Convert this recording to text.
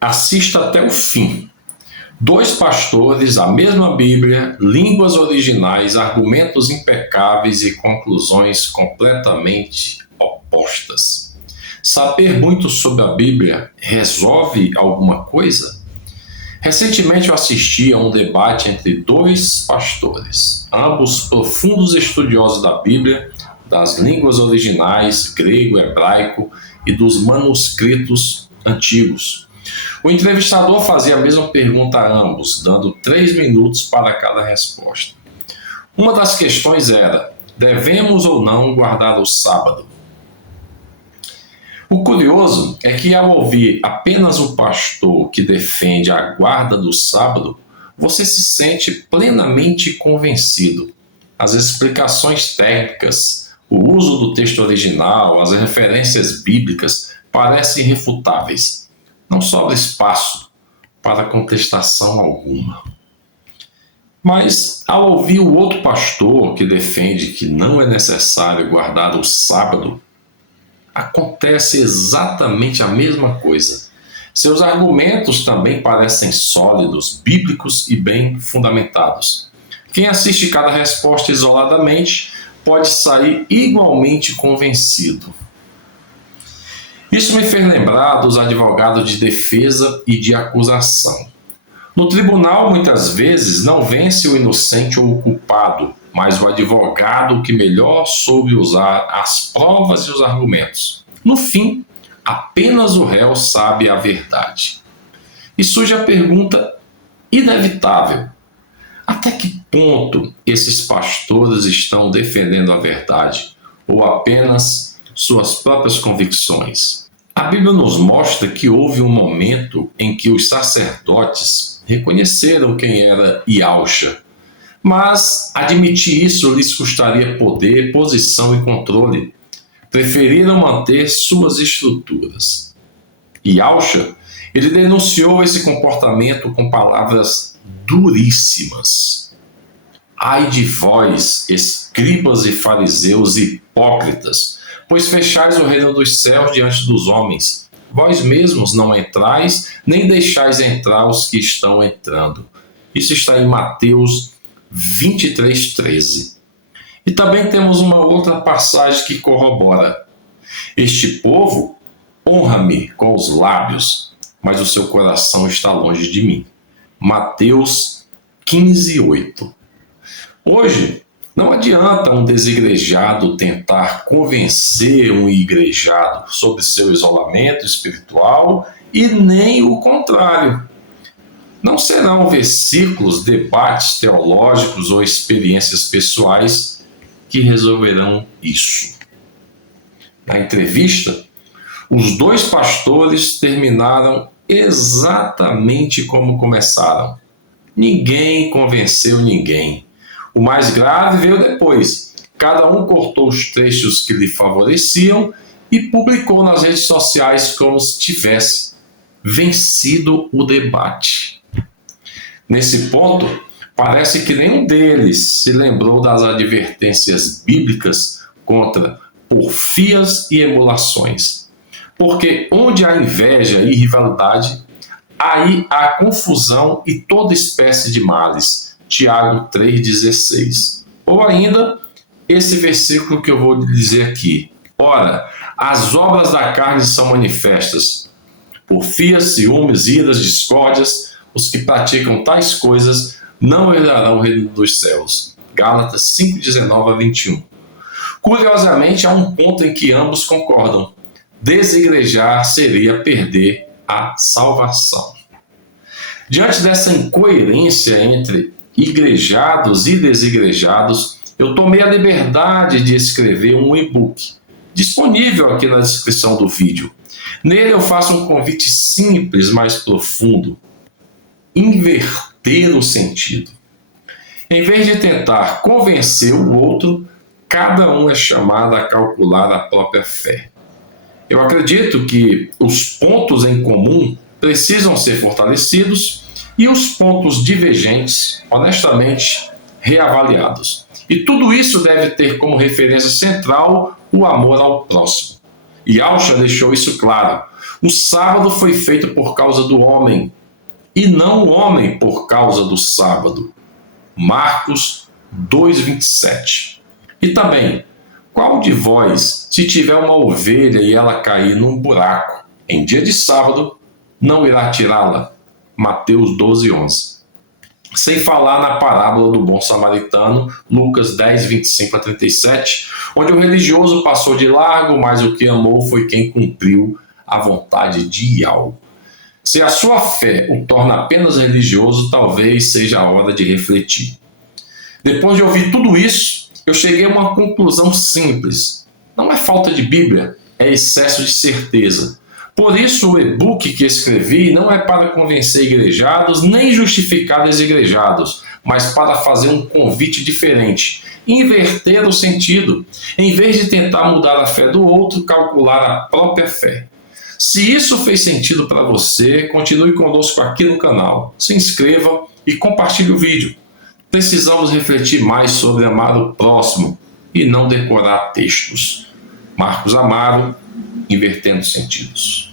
Assista até o fim. Dois pastores, a mesma Bíblia, línguas originais, argumentos impecáveis e conclusões completamente opostas. Saber muito sobre a Bíblia resolve alguma coisa? Recentemente eu assisti a um debate entre dois pastores, ambos profundos estudiosos da Bíblia, das línguas originais, grego, hebraico e dos manuscritos antigos. O entrevistador fazia a mesma pergunta a ambos, dando 3 minutos para cada resposta. Uma das questões era: devemos ou não guardar o sábado? O curioso é que, ao ouvir apenas o pastor que defende a guarda do sábado, você se sente plenamente convencido. As explicações técnicas, o uso do texto original, as referências bíblicas parecem irrefutáveis. Não sobra espaço para contestação alguma. Mas, ao ouvir o outro pastor que defende que não é necessário guardar o sábado, acontece exatamente a mesma coisa. Seus argumentos também parecem sólidos, bíblicos e bem fundamentados. Quem assiste cada resposta isoladamente pode sair igualmente convencido. Isso me fez lembrar dos advogados de defesa e de acusação. No tribunal, muitas vezes, não vence o inocente ou o culpado, mas o advogado que melhor soube usar as provas e os argumentos. No fim, apenas o réu sabe a verdade. E surge a pergunta inevitável: até que ponto esses pastores estão defendendo a verdade ou apenas suas próprias convicções? A Bíblia nos mostra que houve um momento em que os sacerdotes reconheceram quem era Iaúcha, mas admitir isso lhes custaria poder, posição e controle. Preferiram manter suas estruturas. Iaúcha, ele denunciou esse comportamento com palavras duríssimas. Ai de vós, escribas e fariseus hipócritas, pois fechais o reino dos céus diante dos homens. Vós mesmos não entrais, nem deixais entrar os que estão entrando. Isso está em Mateus 23:13. E também temos uma outra passagem que corrobora: este povo honra-me com os lábios, mas o seu coração está longe de mim. Mateus 15:8. Hoje, não adianta um desigrejado tentar convencer um igrejado sobre seu isolamento espiritual e nem o contrário. Não serão versículos, debates teológicos ou experiências pessoais que resolverão isso. Na entrevista, os dois pastores terminaram exatamente como começaram. Ninguém convenceu ninguém. O mais grave veio depois. Cada um cortou os trechos que lhe favoreciam e publicou nas redes sociais como se tivesse vencido o debate. Nesse ponto, parece que nenhum deles se lembrou das advertências bíblicas contra porfias e emulações. Porque onde há inveja e rivalidade, aí há confusão e toda espécie de males. Tiago 3,16. Ou ainda, esse versículo que eu vou dizer aqui. Ora, as obras da carne são manifestas: porfias, ciúmes, iras, discórdias. Os que praticam tais coisas não herdarão o reino dos céus. Gálatas 5:19-21. Curiosamente, há um ponto em que ambos concordam: desigrejar seria perder a salvação. Diante dessa incoerência entre igrejados e desigrejados, eu tomei a liberdade de escrever um e-book, disponível aqui na descrição do vídeo. Nele eu faço um convite simples, mas profundo: inverter o sentido. Em vez de tentar convencer o outro, cada um é chamado a calcular a própria fé. Eu acredito que os pontos em comum precisam ser fortalecidos e os pontos divergentes, honestamente, reavaliados. E tudo isso deve ter como referência central o amor ao próximo. Iaúcha deixou isso claro. O sábado foi feito por causa do homem, e não o homem por causa do sábado. Marcos 2:27. E também, qual de vós, se tiver uma ovelha e ela cair num buraco em dia de sábado, não irá tirá-la? Mateus 12:11. Sem falar na parábola do bom samaritano, Lucas 10:25-37, onde o religioso passou de largo, mas o que amou foi quem cumpriu a vontade de Yahweh. Se a sua fé o torna apenas religioso, talvez seja a hora de refletir. Depois de ouvir tudo isso, eu cheguei a uma conclusão simples. Não é falta de Bíblia, é excesso de certeza. Por isso, o e-book que escrevi não é para convencer igrejados nem justificar desigrejados, mas para fazer um convite diferente, inverter o sentido. Em vez de tentar mudar a fé do outro, calcular a própria fé. Se isso fez sentido para você, continue conosco aqui no canal, se inscreva e compartilhe o vídeo. Precisamos refletir mais sobre amar o próximo e não decorar textos. Marcos Amaro, Invertendo Sentidos.